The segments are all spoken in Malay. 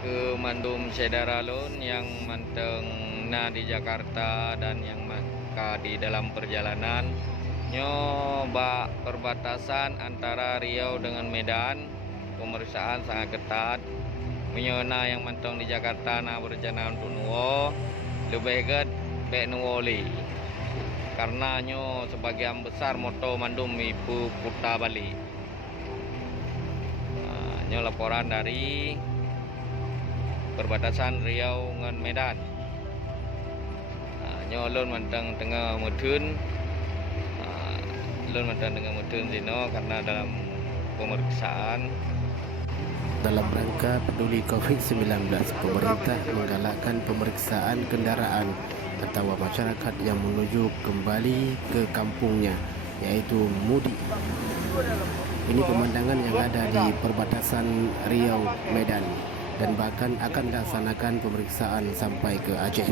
ke Mandum Sedaralun yang manteng di Jakarta dan yang maka di dalam perjalanan nyoba perbatasan antara Riau dengan Medan. Pemeriksaan sangat ketat. Menyona yang manteng di Jakarta berjana untuk nuwo lebih get bek nuwoli karena sebagian besar moto Mandum ibu putar balik. Laporan dari perbatasan Riau dengan Medan. Ulun manteng tengah mudun, zino karena dalam pemeriksaan. Dalam rangka peduli COVID-19, pemerintah menggalakkan pemeriksaan kendaraan atau masyarakat yang menuju kembali ke kampungnya, yaitu mudik. Ini pemandangan yang ada di perbatasan Riau Medan, dan bahkan akan dilaksanakan pemeriksaan sampai ke Aceh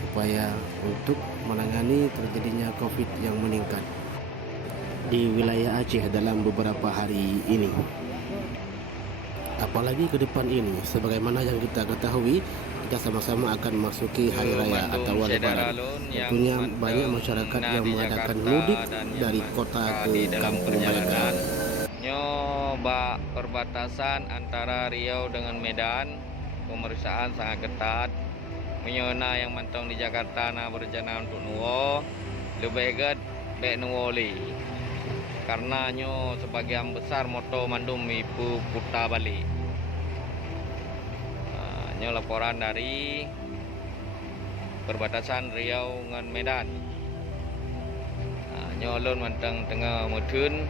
supaya untuk menangani terjadinya COVID yang meningkat di wilayah Aceh dalam beberapa hari ini. Apalagi ke depan ini, sebagaimana yang kita ketahui, kita sama-sama akan memasuki hari raya atau Lebaran. Tentunya banyak masyarakat yang mengadakan mudik dari kota ke kampung mereka. Nyoba perbatasan antara Riau dengan Medan. Pemeriksaan sangat ketat. Menyona yang manteng di Jakarta berjana untuk nuwo lebih get bek nuwoli karena sebagian besar moto Mandum ibu putar balik. Laporan dari perbatasan Riau dengan Medan. Ulun manteng tengah mudun,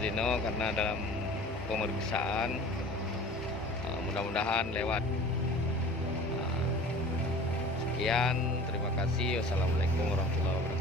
zino karena dalam pemeriksaan. Mudah-mudahan lewat. Sekian, terima kasih. Wassalamualaikum warahmatullahi wabarakatuh.